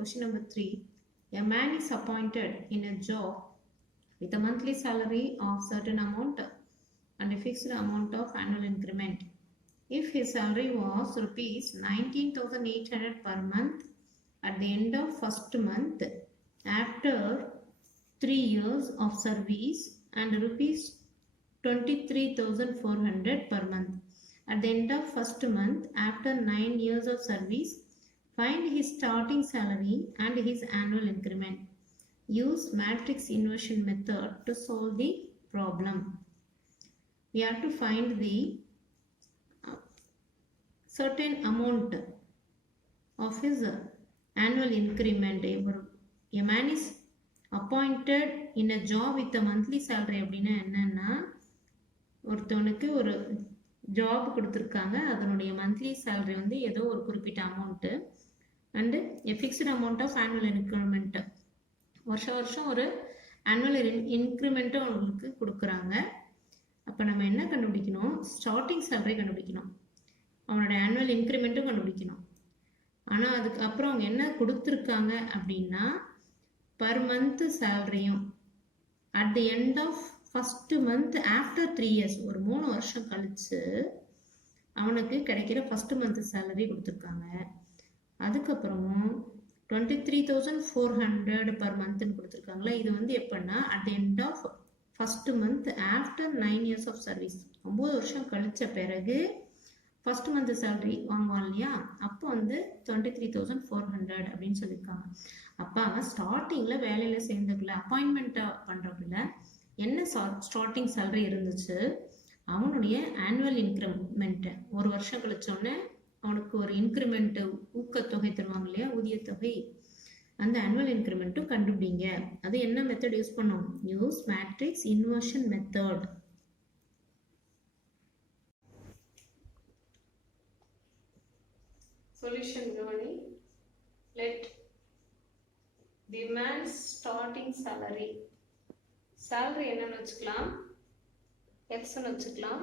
question number 3. A man is appointed in a job with a monthly salary of certain amount and a fixed amount of annual increment. If his salary was rupees 19,800 per month at the end of first month after 3 years of service and rupees 23,400 per month at the end of first month after 9 years of service, find his starting salary and his annual increment. Use matrix inversion method to solve the problem. We have to find the certain amount of his annual increment. A man is appointed in a job with a monthly salary. அப்படின்னா என்னன்னா, ஒருத்தவனுக்கு ஒரு job கொடுத்துருக்காங்க, அதனுடைய monthly salary வந்து ஏதோ ஒரு குறிப்பிட்ட amount and a fixed amount of annual increment, வருஷம் ஒரு ஆனுவல் இன்க்ரிமெண்ட்டும் அவங்களுக்கு கொடுக்குறாங்க. அப்போ நம்ம என்ன கண்டுபிடிக்கணும்? ஸ்டார்டிங் சேலரி கண்டுபிடிக்கணும், அவனோட ஆனுவல் இன்க்ரிமெண்ட்டும் கண்டுபிடிக்கணும். ஆனால் அதுக்கப்புறம் அவங்க என்ன கொடுத்துருக்காங்க அப்படின்னா, பர் மந்த்து சேலரியும் at the end of first month after 3 years, ஒரு 3 வருஷம் கழித்து அவனுக்கு கிடைக்கிற ஃபஸ்ட்டு மந்த் சேலரி கொடுத்துருக்காங்க. அதுக்கப்புறமும் 23,400 பர் மந்த்னு கொடுத்துருக்காங்களா. இது வந்து எப்படின்னா at the end of first month after 9 years of service, 9 வருஷம் கழித்த பிறகு ஃபஸ்ட்டு மந்த் சேலரி வாங்குவான் இல்லையா, அப்போ வந்து 23,400 அப்படின்னு சொல்லியிருக்காங்க. அப்போ ஸ்டார்டிங்கில் வேலையில் சேர்ந்துக்கல, அப்பாயின்மெண்ட்டாக பண்ணுறக்குள்ள என்ன ஸ்டார்டிங் சேலரி இருந்துச்சு, அவனுடைய ஆனுவல் இன்க்ரிமெண்ட்டு ஒரு வருஷம் கழிச்சோடனே அவனுக்கு ஒரு இன்க்ரிமெண்ட்டு ஊக்கத்தொகை தருவாங்க இல்லையா, ஊதியத்தொகை, அந்த ஆனுவல் இன்க்ரிமெண்ட்டும் கண்டுபிடிங்க. அது என்ன மெத்தட் யூஸ் பண்ணோம்? Use matrix inversion method. Solution கவனி. Let the man's starting salary, salary என்னன்னு வச்சுக்கலாம், எக்ஸ்ன்னு வச்சுக்கலாம்.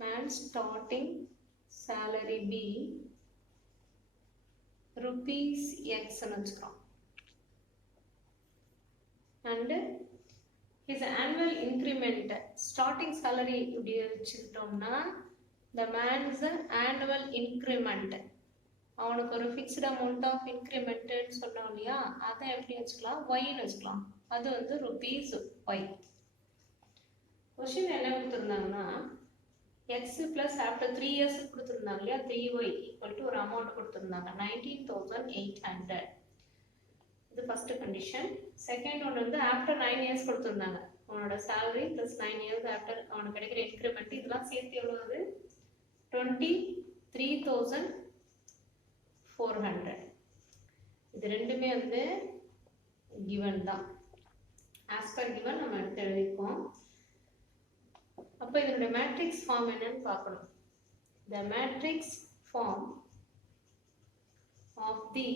Man starting salary be rupees எக்ஸ்ன்னு வச்சுக்கிறோம். And his annual increment, starting salary இப்படி வச்சுக்கிட்டோம்னா த மேன்ஸ் ஆனுவல் இன்க்ரிமெண்ட், அவனுக்கு ஒரு ஃபிக்ஸ்டு அமௌண்ட் ஆஃப் இன்க்ரிமெண்ட்டுன்னு சொன்னோம் இல்லையா, அதை எப்படி வச்சுக்கலாம்? ஒய்ன்னு வச்சுக்கலாம். அது வந்து ருபீஸ் ஒய். கொஸ்டின் என்ன கொடுத்துருந்தாங்கன்னா, எக்ஸ் பிளஸ் ஆஃப்டர் 3 இயர்ஸ் கொடுத்துருந்தாங்க இல்லையா, 3y ஈக்குவல் டு ஒரு அமௌண்ட் கொடுத்துருந்தாங்க 19,800. இது ஃபர்ஸ்ட் கண்டிஷன். செகண்ட் ஒன்று வந்து ஆஃப்டர் 9 இயர்ஸ் கொடுத்துருந்தாங்க, அவனோட சேலரி ப்ளஸ் 9 இயர்ஸ் ஆஃப்டர் அவனுக்கு கிடைக்கிற இன்க்ரிமெண்ட், இதெல்லாம் சேர்த்து எவ்வளோ வருது? 23,400. இது ரெண்டுமே வந்து கிவன் தான், ஆஸ் பர் கிவன் நம்ம எடுத்து எழுதிப்போம். அப்போ இதனுடைய மேட்ரிக்ஸ் ஃபார்ம் என்னன்னு பார்க்கணும். The matrix form of the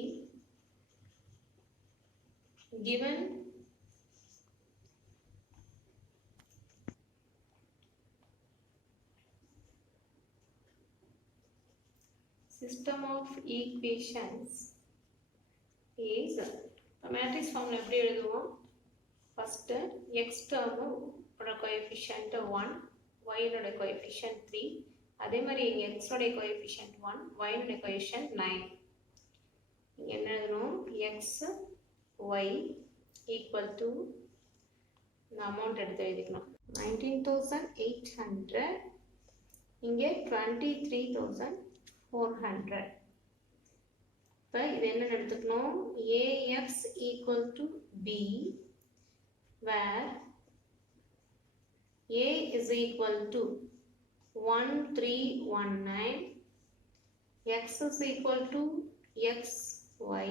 given system of equations is, matrix ஃபார்ம்ல எப்படி எழுதுவோம்? ஃபர்ஸ்ட் எக்ஸ் டேர்மோட கோஎஃபிஷியன்ட் 1, ஒய்னோட கோஎஃபிஷியன்ட் 3, அதே மாதிரி இங்கே எக்ஸோடைய கோஎஃபிஷியன்ட் 1, ஒய்னோட கோஎஃபிஷியன்ட் 9. இங்கே என்ன எழுதணும்? எக்ஸ் ஒய் ஈக்குவல் டு இந்த அமௌண்ட் எடுத்து எழுதிக்கணும், 19,800, இங்கே 23,400. இப்போ இது என்ன எடுத்துக்கணும்? AX equal to B, where A is equal to 1319, X is equal to XY,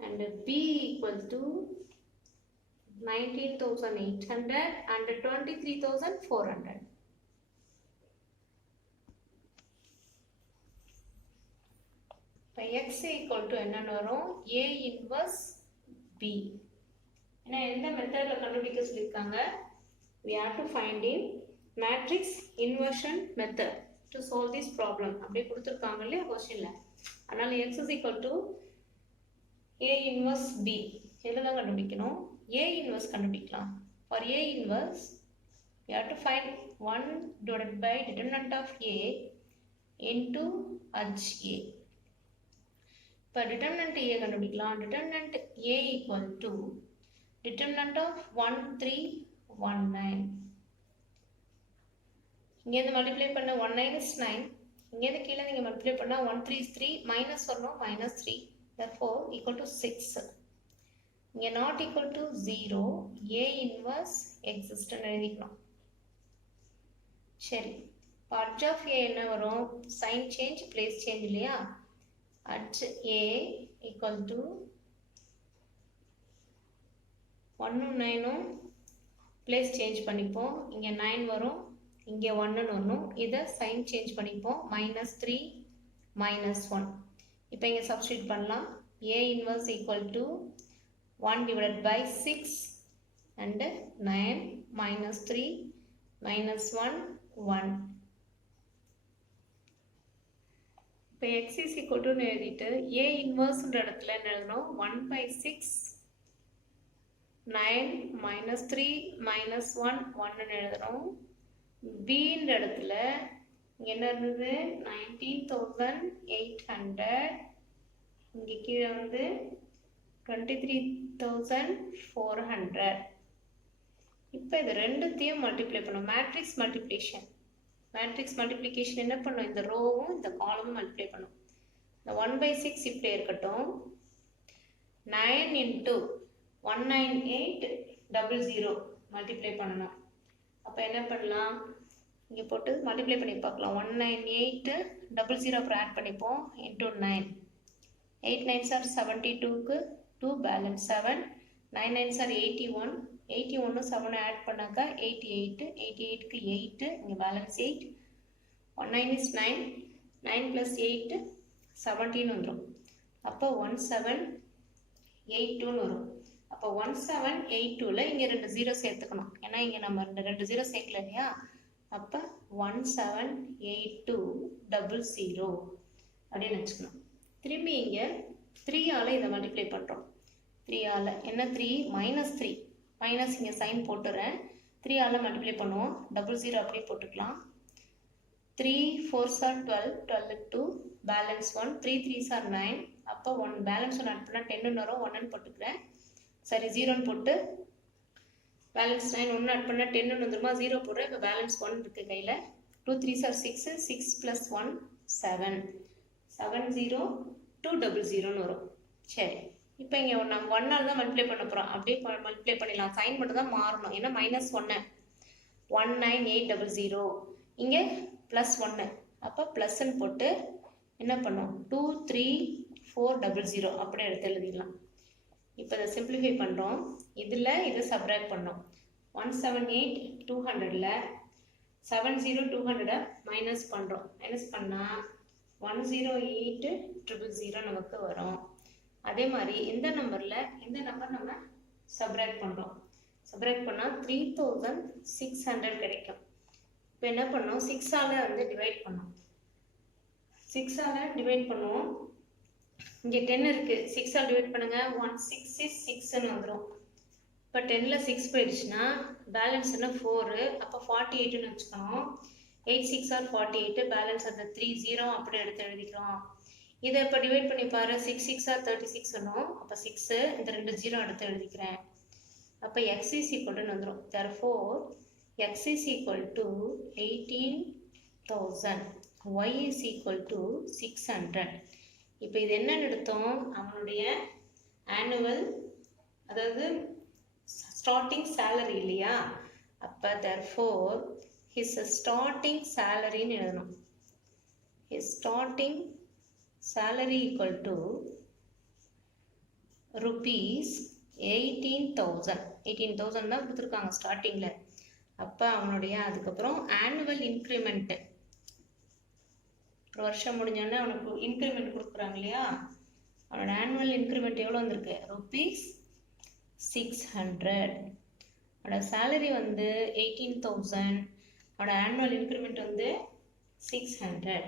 and B equal to 19,800 and 23,400. x equal to என்னன்னு வரும்? A inverse B. ஏன்னா எந்த மெத்தட்ல கண்டுபிடிக்க சொல்லியிருக்காங்க? We have to find in matrix inversion method to solve this problem. அப்படியே கொடுத்துருக்காங்க இல்லையா கொஸ்டின்ல, அதனால் x is equal to a inverse b. இதில் தான் கண்டுபிடிக்கணும். a inverse கண்டுபிடிக்கலாம். For a inverse, we have to find 1 divided by determinant of a into h a. இப்போ determinant a கண்டுபிடிக்கலாம். Determinant a equal to determinant of 1 3 1 9. இங்கேருந்து multiply பண்ண 1 9 is 9. இங்கேருந்து கீழே நீங்கள் மல்டிப்ளை பண்ணால் 1 3 is 3 மைனஸ் வரணும் -3. therefore equal to 6. இங்கே not equal to 0 a inverse எக்ஸிஸ்ட்னு எழுதிக்கணும். சரி, அட்ஜ் ஆஃப் a என்ன வரும்? சைன் சேஞ்ச் பிளேஸ் சேஞ்ச் இல்லையா? Adj a equal to 1 9 place change பண்ணிப்போம். இங்கே 9 வரும், இங்கே 1 வரணும். இதை சைன் சேஞ்ச் பண்ணிப்போம். -3 -1. இப்போ இங்கே சப்ஸ்டியூட் பண்ணலாம். a inverse equal to 1 divided by 6 and 9 -3 -1 1. இப்போ x is equal to எழுதிட்டு a இன்வர்ஸ்ன்ற இடத்துல என்ன எழுதணும்? 1/6 9 -3 -1 1 எழுதணும். bன்ற இடத்துல என்ன இருந்தது? 19,800. இங்கே கீழே வந்து 23,400. இப்போ இது ரெண்டுத்தையும் மல்டிப்ளை பண்ணும். Matrix multiplication. மேட்ரிக்ஸ் மல்டிப்ளிகேஷன் என்ன பண்ணும்? இந்த ரோவும் இந்த காலமும் மல்டிப்ளை பண்ணும். இந்த 1/6 இப்படி இருக்கட்டும். 9 into 19800 மல்டிப்ளை பண்ணணும். அப்போ என்ன பண்ணலாம்? இங்கே போட்டு மல்டிப்ளை பண்ணி பார்க்கலாம். 19800 அப்புறம் ஆட் பண்ணிப்போம். இன்டூ 9. 8 9s are 72க்கு 2 பேலன்ஸ் 7. 9 9s are 81. 81 7 ஆட் பண்ணாக்கா 88. 88க்கு 8, இங்கே பேலன்ஸ் 8. 19 is 9. 9 plus 8 17 வந்துடும். அப்போ 1782 வரும். அப்போ 1782ல் இங்கே 2 0 சேர்த்துக்கணும். ஏன்னா இங்கே நம்ம 2 0 சேர்க்கல இல்லையா? அப்போ 178200 அப்படின்னு வச்சுக்கணும். திரும்பி இங்கே 3ஆல் இதை மல்டிப்ளை பண்ணுறோம். 3ஆல் என்ன? 3 -3 மைனஸ் இங்கே சைன் போட்டுறேன். 3ஆல் மல்டிப்ளை பண்ணுவோம். 00 அப்படியே போட்டுக்கலாம். 3 4s are 12. 12 2 balance 1. 3 3s are 9. அப்போ 1 பேலன்ஸ் 1 ஆட் பண்ணால் 10 வரும். 1 போட்டுக்கிறேன். சரி, 0 போட்டு பேலன்ஸ் 9 1 ஆட் பண்ணால் 10 வந்துருமா? 0 போடுறேன். இப்போ பேலன்ஸ் 1 இருக்குது கையில். 2 3s are 6. 6 plus 1 7. 70200 வரும். சரி, இப்போ இங்கே நம்ம 1ஆல் தான் மல்டிப்ளை பண்ண போகிறோம். அப்படியே மல்டிப்ளை பண்ணிடலாம். சைன் மட்டும் தான் மாறணும். ஏன்னா -1 19800. இங்கே +1. அப்போ ப்ளஸ்ன்னு போட்டு என்ன பண்ணோம்? 23400 அப்படியே எடுத்து எழுதிடலாம். இப்போ இதை சிம்பிளிஃபை பண்ணுறோம். இதில் இதை சப்ராக்ட் பண்ணோம். 178,200ல் 70200 மைனஸ் பண்ணுறோம். மைனஸ் பண்ணால் 108,000 நமக்கு வரும். அதே மாதிரி இந்த நம்பர் நம்ம சப்ராக்ட் பண்ணுறோம். சப்ராக்ட் பண்ணால் 3600 கிடைக்கும். இப்போ என்ன பண்ணோம்? 6ஆல் வந்து டிவைட் பண்ணோம். 6ஆல் டிவைட் பண்ணுவோம். இங்கே 10 இருக்குது. 6ஆல் டிவைட் பண்ணுங்கள். 1 6 is 6ன்னு வந்துடும். இப்போ 10ல் 6 போயிடுச்சுன்னா பேலன்ஸ் என்ன? 4. அப்போ 48ன்னு வச்சுக்கணும். 8 6 are 48. பேலன்ஸ் அந்த 3 0 அப்படி எடுத்து எழுதிக்கிறோம். இதை இப்போ டிவைட் பண்ணி பாரு. 6 6 are 36 வரும். அப்போ 6 இந்த 2 0 எடுத்து எழுதிக்கிறேன். அப்போ x is equal to வந்துடும். therefore x is equal to 18,000. y is equal to 600. இப்போ இது என்னன்னு எடுத்தோம்? அவனுடைய ஆனுவல், அதாவது ஸ்டார்டிங் சேலரி இல்லையா? அப்போ therefore his starting salary-ன்னு எழுதணும். his starting salary equal to rupees 18,000. 18,000 தான் கொடுத்துருக்காங்க ஸ்டார்டிங்கில். அப்போ அவனுடைய அதுக்கப்புறம் ஆனுவல் இன்க்ரிமெண்ட்டு, ஒரு வருஷம் முடிஞ்சோடனே அவனுக்கு இன்க்ரிமெண்ட் கொடுக்குறாங்க இல்லையா? அவனோட ஆனுவல் இன்க்ரிமெண்ட் எவ்வளோ வந்திருக்கு? rupees 600. அவனோட சேலரி வந்து 18,000. அவனோட ஆனுவல் இன்க்ரிமெண்ட் வந்து 600.